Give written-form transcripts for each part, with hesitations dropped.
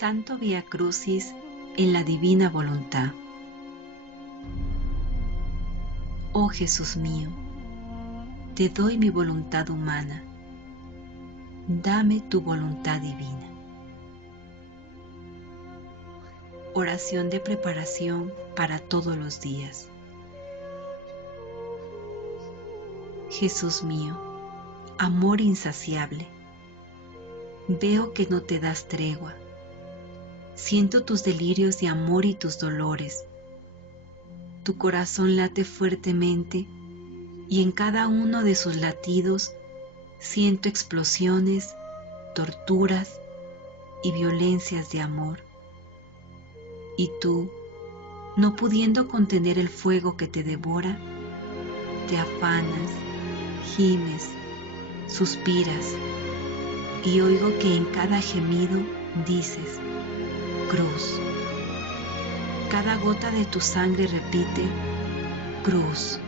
Santo Vía Crucis en la Divina Voluntad. Oh Jesús mío, te doy mi voluntad humana, dame tu voluntad divina. Oración de preparación para todos los días. Jesús mío, amor insaciable, veo que no te das tregua. Siento tus delirios de amor y tus dolores. Tu corazón late fuertemente y en cada uno de sus latidos siento explosiones, torturas y violencias de amor. Y tú, no pudiendo contener el fuego que te devora, te afanas, gimes, suspiras, y oigo que en cada gemido dices: cruz. Cada gota de tu sangre repite: cruz.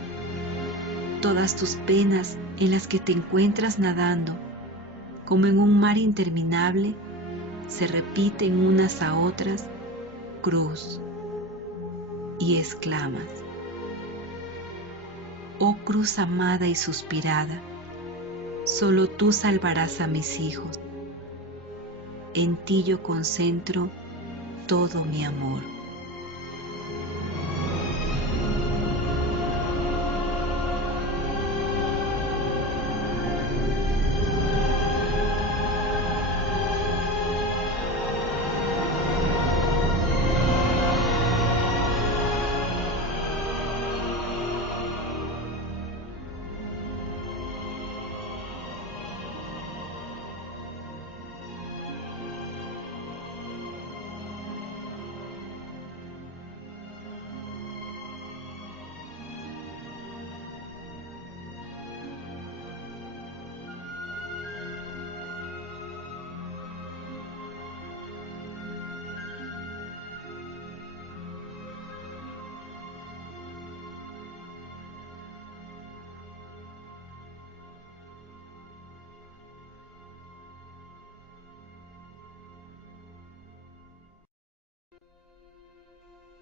Todas tus penas en las que te encuentras nadando, como en un mar interminable, se repiten unas a otras: cruz. Y exclamas: oh cruz amada y suspirada, solo tú salvarás a mis hijos. En ti yo concentro todo mi amor.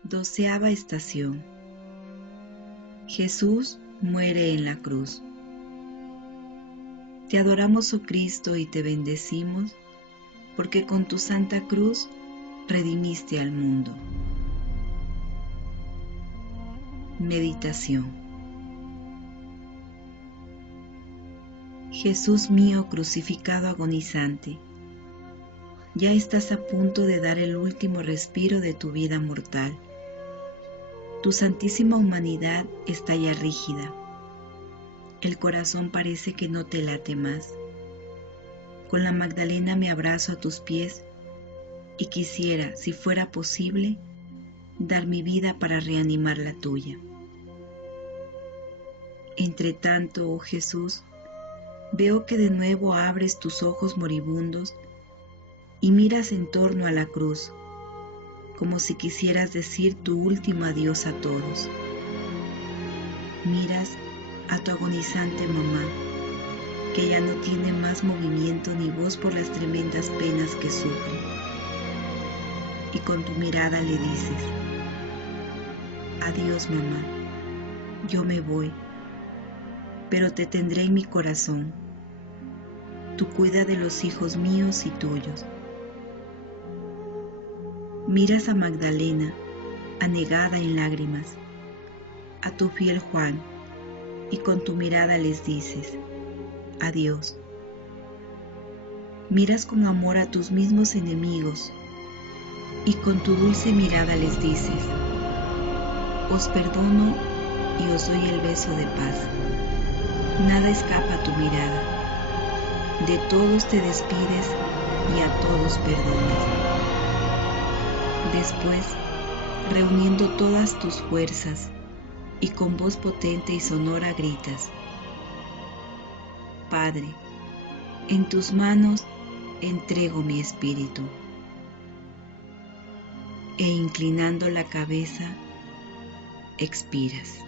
Doceava estación. Jesús muere en la cruz. Te adoramos, oh Cristo, y te bendecimos, porque con tu santa cruz redimiste al mundo. Meditación. Jesús mío crucificado agonizante, ya estás a punto de dar el último respiro de tu vida mortal. Tu santísima humanidad está ya rígida. El corazón parece que no te late más. Con la Magdalena me abrazo a tus pies y quisiera, si fuera posible, dar mi vida para reanimar la tuya. Entre tanto, oh Jesús, veo que de nuevo abres tus ojos moribundos y miras en torno a la cruz, como si quisieras decir tu último adiós a todos. Miras a tu agonizante mamá, que ya no tiene más movimiento ni voz por las tremendas penas que sufre, y con tu mirada le dices: adiós, mamá, yo me voy, pero te tendré en mi corazón. Tú cuida de los hijos míos y tuyos. Miras a Magdalena, anegada en lágrimas, a tu fiel Juan, y con tu mirada les dices: adiós. Miras con amor a tus mismos enemigos, y con tu dulce mirada les dices: os perdono y os doy el beso de paz. Nada escapa a tu mirada. De todos te despides y a todos perdonas. Después, reuniendo todas tus fuerzas y con voz potente y sonora gritas: Padre, en tus manos entrego mi espíritu. E inclinando la cabeza, expiras.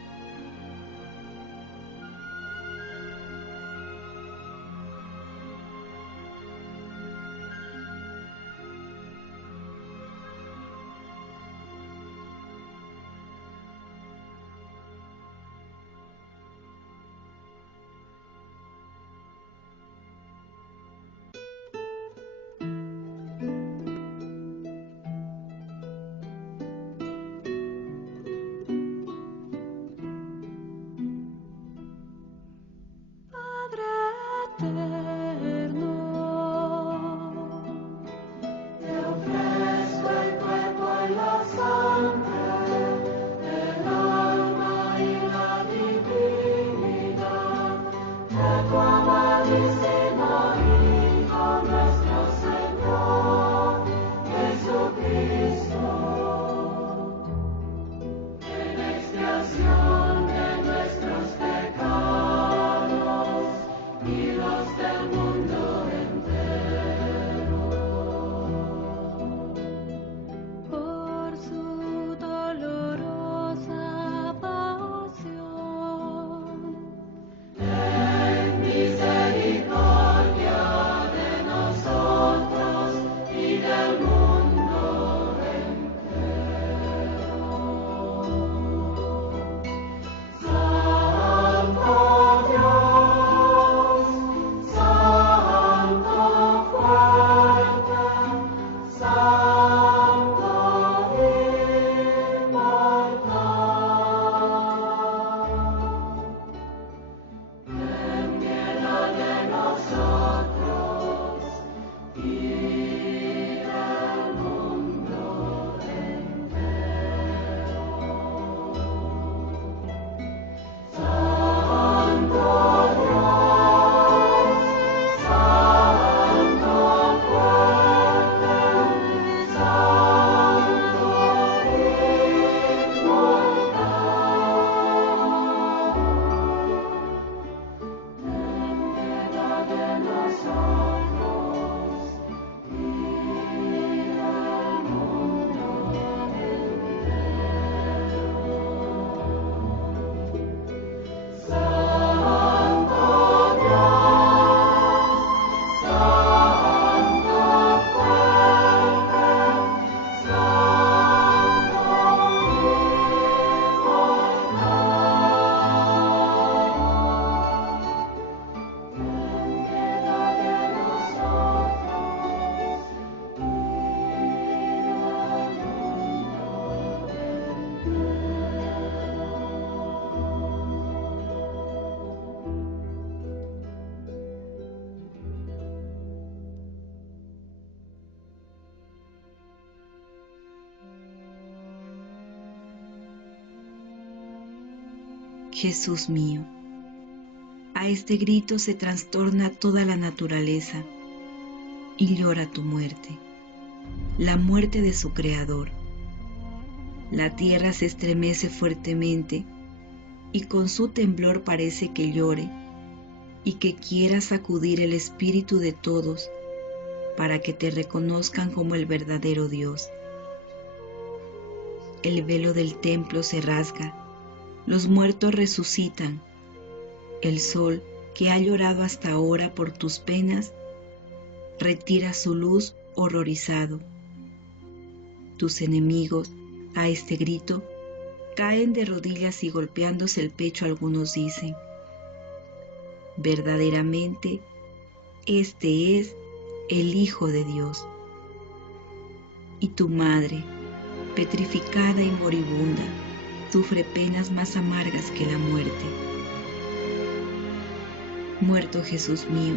expiación de nuestros pecados y los del mundo entero. Por su dolorosa pasión, ten misericordia de nosotros y del mundo entero. Santo Dios, Santo fuerte, Santo inmortal, ten piedad de nosotros y del mundo entero. Santo Dios, Santo fuerte, Santo inmortal, ten piedad de nosotros y del mundo entero. Santo Dios, Santo fuerte, Santo inmortal, ten piedad de nosotros y del Jesús mío, a este grito se trastorna toda la naturaleza y llora tu muerte, la muerte de su Creador. La tierra se estremece fuertemente y con su temblor parece que llore y que quiera sacudir el espíritu de todos para que te reconozcan como el verdadero Dios. El velo del templo se rasga, los muertos resucitan, el sol que ha llorado hasta ahora por tus penas retira su luz horrorizado. Tus enemigos, a este grito, caen de rodillas y golpeándose el pecho algunos dicen: verdaderamente, este es el Hijo de Dios. Y tu madre, petrificada y moribunda, sufre penas más amargas que la muerte. Muerto Jesús mío,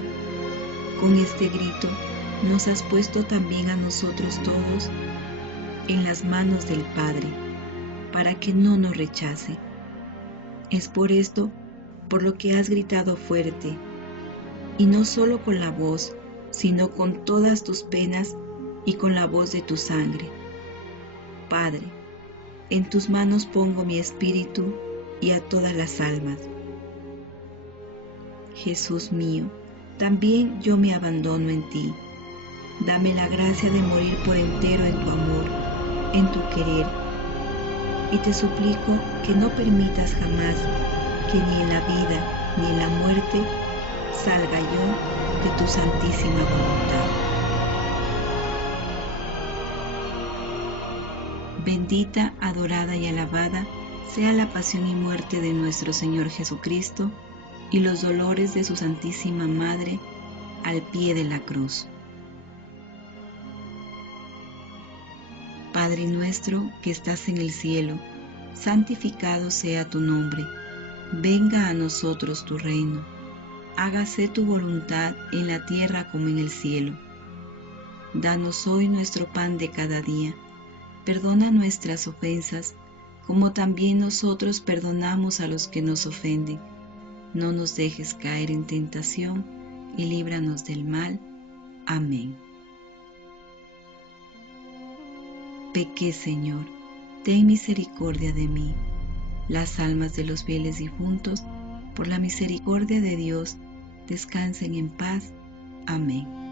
con este grito nos has puesto también a nosotros todos en las manos del Padre, para que no nos rechace. Es por esto por lo que has gritado fuerte, y no solo con la voz, sino con todas tus penas y con la voz de tu sangre. Padre, en tus manos pongo mi espíritu y a todas las almas. Jesús mío, también yo me abandono en ti. Dame la gracia de morir por entero en tu amor, en tu querer, y te suplico que no permitas jamás que ni en la vida ni en la muerte salga yo de tu santísima voluntad. Bendita, adorada y alabada sea la pasión y muerte de nuestro Señor Jesucristo y los dolores de su Santísima Madre al pie de la cruz. Padre nuestro que estás en el cielo, santificado sea tu nombre. Venga a nosotros tu reino. Hágase tu voluntad en la tierra como en el cielo. Danos hoy nuestro pan de cada día. Perdona nuestras ofensas, como también nosotros perdonamos a los que nos ofenden. No nos dejes caer en tentación y líbranos del mal. Amén. Pequé, Señor, ten misericordia de mí. Las almas de los fieles difuntos, por la misericordia de Dios, descansen en paz. Amén.